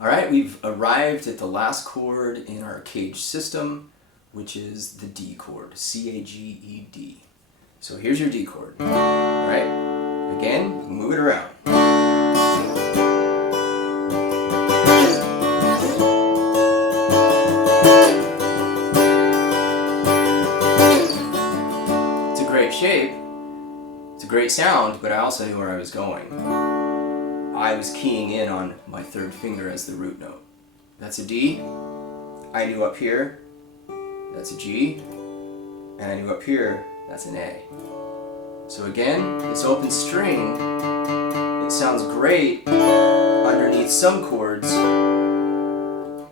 Alright, we've arrived at the last chord in our CAGED system, which is the D chord, C-A-G-E-D. So here's your D chord. Alright, again, move it around. It's a great shape, it's a great sound, but I also knew where I was going. I was keying in on my third finger as the root note. That's a D. I knew up here, that's a G. And I knew up here, that's an A. So again, this open string, it sounds great underneath some chords,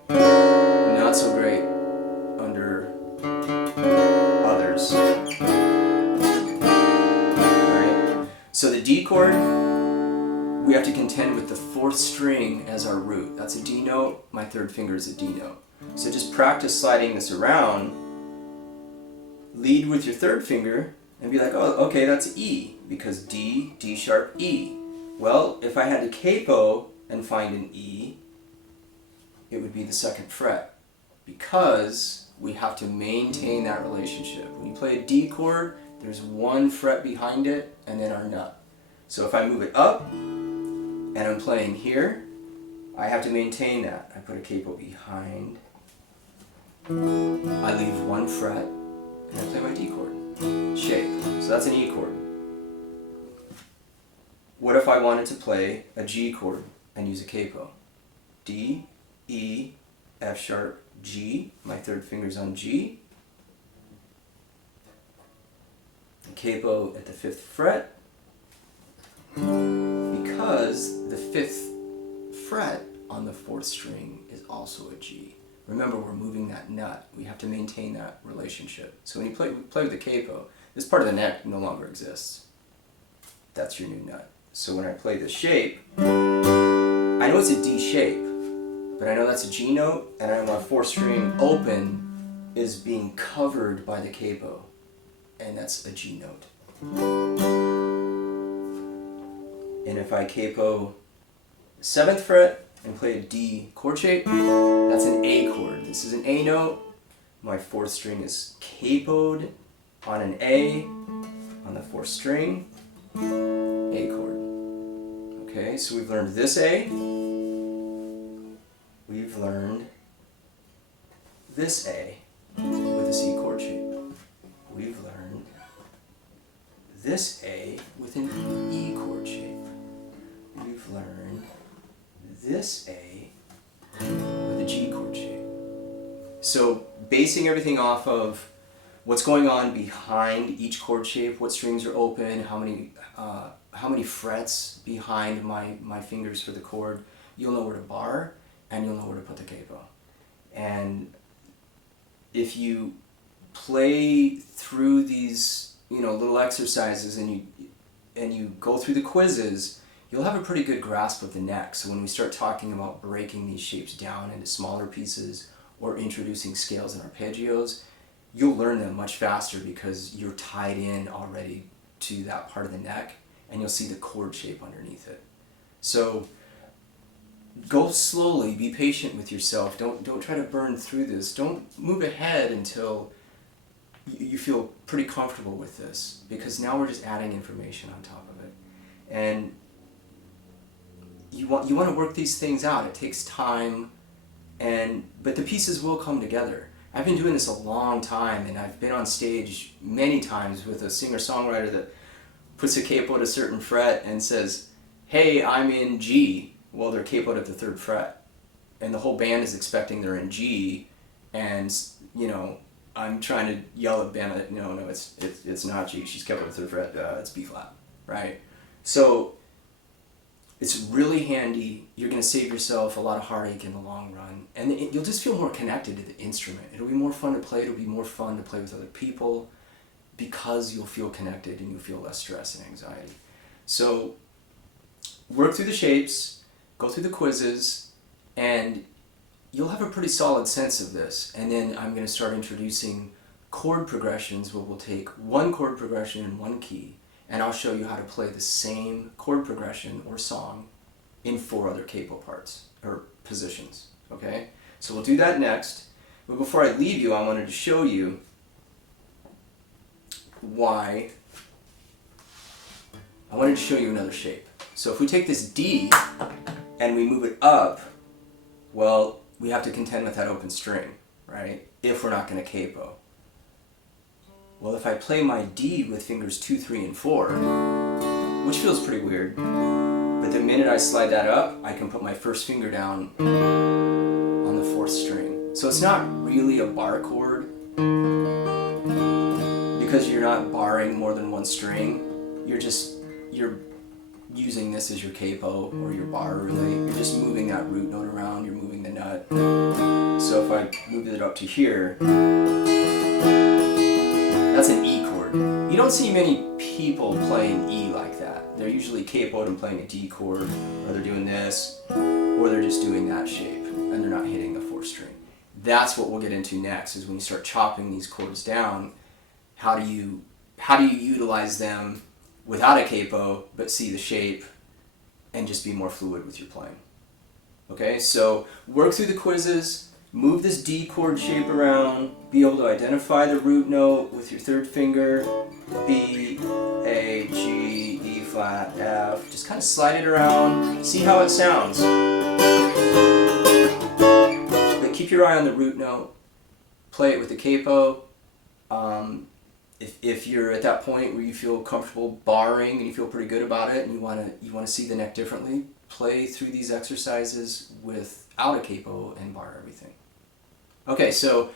not so great under others. Right? So the D chord, we have to contend with the fourth string as our root. That's a D note, my third finger is a D note. So just practice sliding this around, lead with your third finger, and be like, oh, okay, that's E, because D, D sharp, E. Well, if I had to capo and find an E, it would be the second fret, because we have to maintain that relationship. When you play a D chord, there's one fret behind it, and then our nut. So if I move it up, and I'm playing here, I have to maintain that. I put a capo behind, I leave one fret, and I play my D chord, shape. So that's an E chord. What if I wanted to play a G chord and use a capo? D, E, F sharp, G, my third finger's on G, a capo at the 5th fret, because the 5th fret on the 4th string is also a G. Remember, we're moving that nut. We have to maintain that relationship. So when you play with the capo, this part of the neck no longer exists. That's your new nut. So when I play the shape, I know it's a D shape, but I know that's a G note, and I know my 4th string open is being covered by the capo, and that's a G note. And if I capo 7th fret and play a D chord shape, that's an A chord. This is an A note. My 4th string is capoed on an A on the 4th string, A chord. Okay, so we've learned this A. We've learned this A with a C chord shape. We've learned this A with an E chord shape. We've learned this A with a G chord shape. So basing everything off of what's going on behind each chord shape, what strings are open, how many frets behind my fingers for the chord, you'll know where to bar and you'll know where to put the capo. And if you play through these little exercises and you go through the quizzes, you'll have a pretty good grasp of the neck. So when we start talking about breaking these shapes down into smaller pieces or introducing scales and arpeggios, you'll learn them much faster because you're tied in already to that part of the neck, and you'll see the chord shape underneath it. So go slowly, be patient with yourself. Don't try to burn through this. Don't move ahead until you feel pretty comfortable with this, because now we're just adding information on top of it. And you want to work these things out. It takes time, but the pieces will come together. I've been doing this a long time, and I've been on stage many times with a singer-songwriter that puts a capo at a certain fret and says, hey, I'm in G. Well, they're capoed at the 3rd fret, and the whole band is expecting they're in G, and I'm trying to yell at Ben, no, it's not G, she's capoed at the 3rd fret, it's B flat, right? So it's really handy. You're going to save yourself a lot of heartache in the long run, and you'll just feel more connected to the instrument. It'll be more fun to play. It'll be more fun to play with other people, because you'll feel connected and you'll feel less stress and anxiety. So work through the shapes, go through the quizzes, and you'll have a pretty solid sense of this. And then I'm going to start introducing chord progressions where we'll take one chord progression in one key, and I'll show you how to play the same chord progression or song in 4 other capo parts, or positions, okay? So we'll do that next, but before I leave you, I wanted to show you why. I wanted to show you another shape. So if we take this D and we move it up, well, we have to contend with that open string, right? If we're not going to capo. Well, if I play my D with fingers 2, 3, and 4, which feels pretty weird, but the minute I slide that up, I can put my first finger down on the 4th string. So it's not really a bar chord, because you're not barring more than one string. You're using this as your capo, or your bar really. You're just moving that root note around, you're moving the nut. So if I move it up to here, that's an E chord. You don't see many people playing E like that. They're usually capoed and playing a D chord, or they're doing this, or they're just doing that shape, and they're not hitting the 4th string. That's what we'll get into next, is when you start chopping these chords down, how do you utilize them without a capo, but see the shape, and just be more fluid with your playing. Okay, so work through the quizzes, move this D chord shape around, be able to identify the root note with your 3rd finger, B, A, G, E flat, F, just kind of slide it around, see how it sounds. But keep your eye on the root note, play it with the capo. If you're at that point where you feel comfortable barring and you feel pretty good about it and you want to see the neck differently, play through these exercises without a capo and bar everything. Okay, so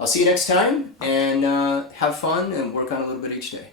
I'll see you next time, and have fun and work on a little bit each day.